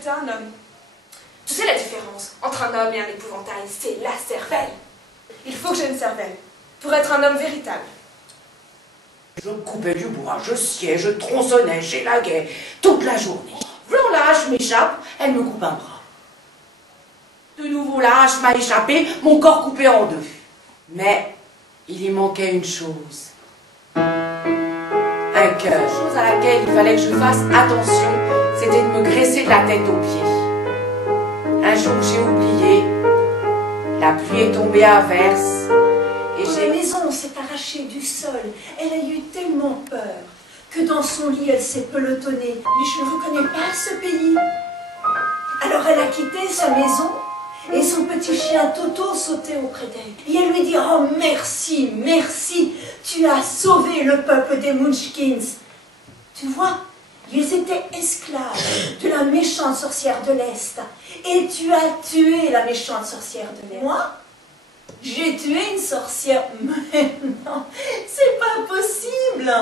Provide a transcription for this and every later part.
j'étais un homme. Tu sais la différence entre un homme et un épouvantail, c'est la cervelle. Il faut que j'aie une cervelle pour être un homme véritable. Je coupais du bois, je sciais, je tronçonnais, j'élaguais toute la journée. V'là la hache m'échappe, elle me coupe un bras. De nouveau la hache m'a échappé, mon corps coupé en deux. Mais il y manquait une chose. Un cœur. Chose à laquelle il fallait que je fasse attention, c'était de me graisser de la tête aux pieds. Un jour j'ai oublié, la pluie est tombée à verse, et La maison s'est arrachée du sol. Elle a eu tellement peur que dans son lit, elle s'est pelotonnée. Mais je ne reconnais pas ce pays. Alors elle a quitté sa maison et son petit chien Toto sautait auprès d'elle. Et elle lui dit « Oh, merci, merci, tu as sauvé le peuple des Munchkins. » Tu vois, ils étaient esclaves de la méchante sorcière de l'Est. Et tu as tué la méchante sorcière de l'Est. Moi, j'ai tué une sorcière. Mais non, c'est pas possible.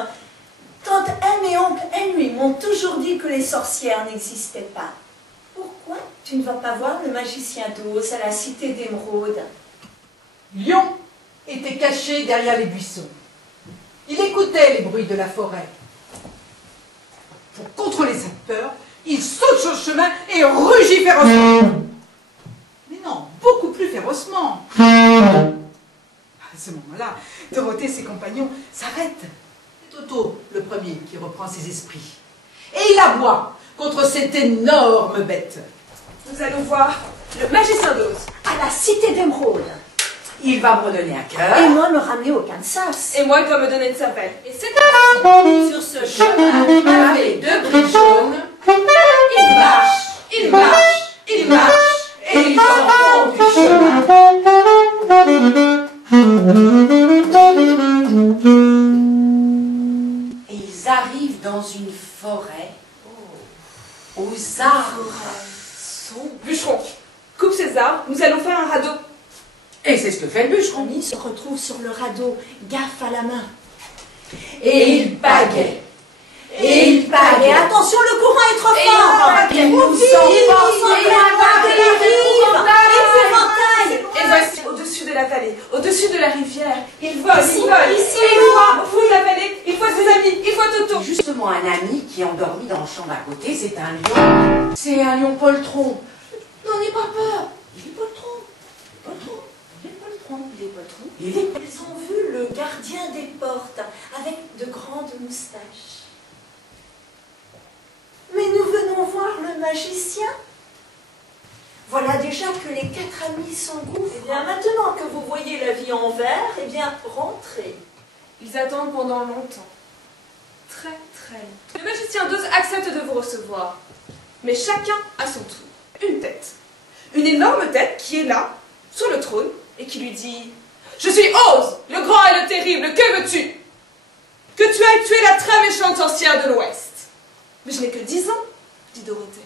Tante M et oncle Henry m'ont toujours dit que les sorcières n'existaient pas. Pourquoi tu ne vas pas voir le magicien d'Oz à la cité d'Émeraude? Lion était caché derrière les buissons. Il écoutait les bruits de la forêt. Pour contrôler cette peur, il saute sur le chemin et rugit férocement. Mais non, beaucoup plus férocement. À ce moment-là, Dorothée et ses compagnons s'arrêtent. C'est Toto, le premier, qui reprend ses esprits. Et il aboie contre cette énorme bête. Nous allons voir le magicien d'Oz. À la cité d'Émeraude. il va me redonner un cœur. Et moi me ramener au Kansas. Et moi, il doit me donner une cervelle. Et c'est ainsi, sur ce chemin pavé de briques jaunes, il marche, il marche, il marche, et il s'en rend du chemin. Et ils arrivent dans une forêt, aux arbres. Bûcheron, coupe ces arbres, nous allons faire un radeau. Et c'est ce que fait le bûcheron. Annie se retrouve sur le radeau, gaffe à la main. Et il pagaie. Et il Et pagaie. attention, le courant est trop Et fort. il pagaie. Nous enfonçons Et Et voici, au-dessus de la vallée, au-dessus de la rivière, il vole, Ici, il vole, ici, et il voit, au fond de la vallée, il voit ses amis, il voit Toto. Justement, un ami qui est endormi dans le champ d'à côté, c'est un lion. C'est un lion poltron. N'en aie pas peur. Il est poltron. Poltron. Il est poltron. Il est poltron. Il est poltron. Ils ont vu le gardien des portes avec de grandes moustaches. Mais nous venons voir le magicien. Voilà déjà que les 4 amis s'engouffrent. Eh bien, maintenant que vous voyez la vie en vert, eh bien, rentrez. Ils attendent pendant longtemps. Très, très longtemps. Le magicien d'Oz accepte de vous recevoir. Mais chacun à son tour. Une tête. Une énorme tête qui est là, sur le trône, et qui lui dit « Je suis Oz, le grand et le terrible, que veux-tu » « Que tu ailles tuer la très méchante sorcière de l'Ouest. »« Mais je n'ai que 10 ans, dit Dorothée.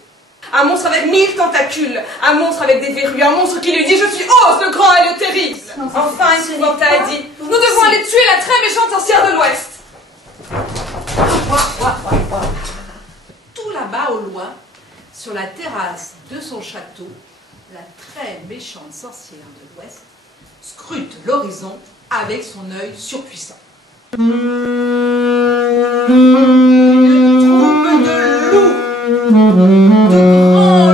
Un monstre avec 1000 tentacules, un monstre avec des verrues, un monstre qui lui dit « Je suis Oz, le grand et le terrible » Enfin, une épouvantail dit « Nous devons aller tuer la très méchante sorcière de l'Ouest. » Tout là-bas, au loin, sur la terrasse de son château, la très méchante sorcière de l'Ouest scrute l'horizon avec son œil surpuissant. Une troupe de loups, de grands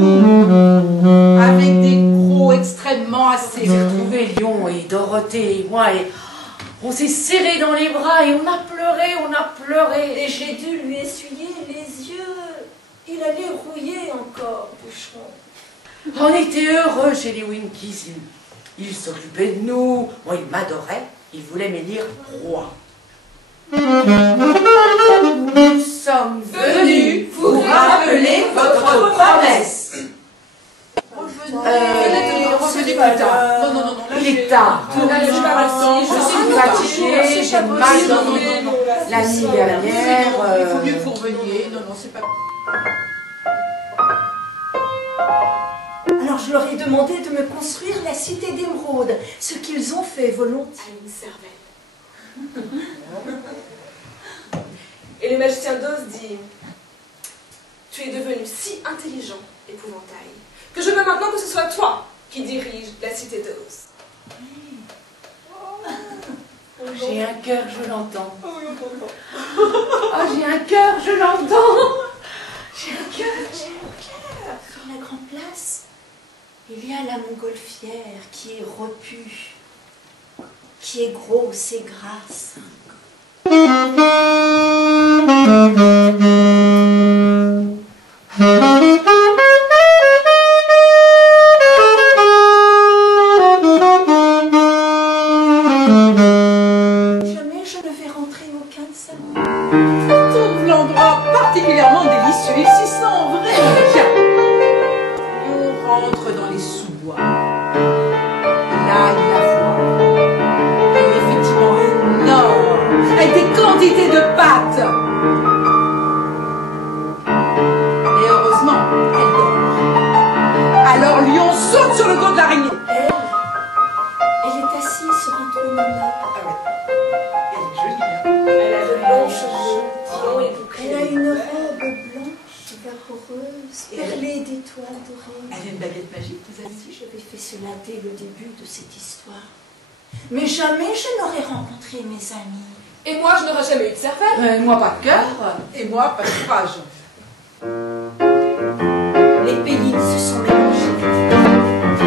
loups, avec des crocs extrêmement acérés. J'ai retrouvé Lion et Dorothée et moi et on s'est serrés dans les bras et on a pleuré, on a pleuré. Et j'ai dû lui essuyer les yeux. Il allait rouiller encore, bûcheron. On était heureux chez les Winkies. Ils s'occupaient de nous. Moi, ils m'adoraient. Ils voulaient m'élire roi. Nous sommes venus vous rappeler votre promesse. Revenez plus tard. Non, non, non, non. Il est tard. Je suis fatiguée, j'ai mal dormi la nuit dernière. Il faut mieux que vous reveniez. Non, non, c'est pas... Alors je leur ai demandé de me construire la cité d'Émeraude, ce qu'ils ont fait volontiers. Une cervelle. Et le magicien d'Oz dit Tu es devenu si intelligent, épouvantail, que je veux maintenant que ce soit toi qui dirige la cité d'Oz. J'ai un cœur, je l'entends. Oh, j'ai un cœur, je l'entends. J'ai un cœur, j'ai un cœur. Sur la grande place, il y a la montgolfière qui est repue, qui est grosse et grasse. Jamais je ne vais rentrer aucun de ça. Je trouve l'endroit particulièrement délicieux. Il s'y sent vrai. Tiens, et on rentre dans les sous-bois. Là, il la voit. Elle est effectivement énorme, avec des quantités de pâtes. Et heureusement, elle dort. Alors Lion saute sur le dos de l'araignée. Elle est assise sur un trône noble. Ah ouais. Elle est jolie, hein. Elle a de longs cheveux, longs et Elle a bouclés. une robe blanche, vaporeuse, perlée d'étoiles dorées. Elle a une baguette magique, vous avez Si dit. j'avais fait cela dès le début de cette histoire. Mais jamais je n'aurais rencontré mes amis. Et moi, je n'aurais jamais eu de cervelle. Moi, pas de cœur. Et moi, pas de courage. Les pays se sont mélangés.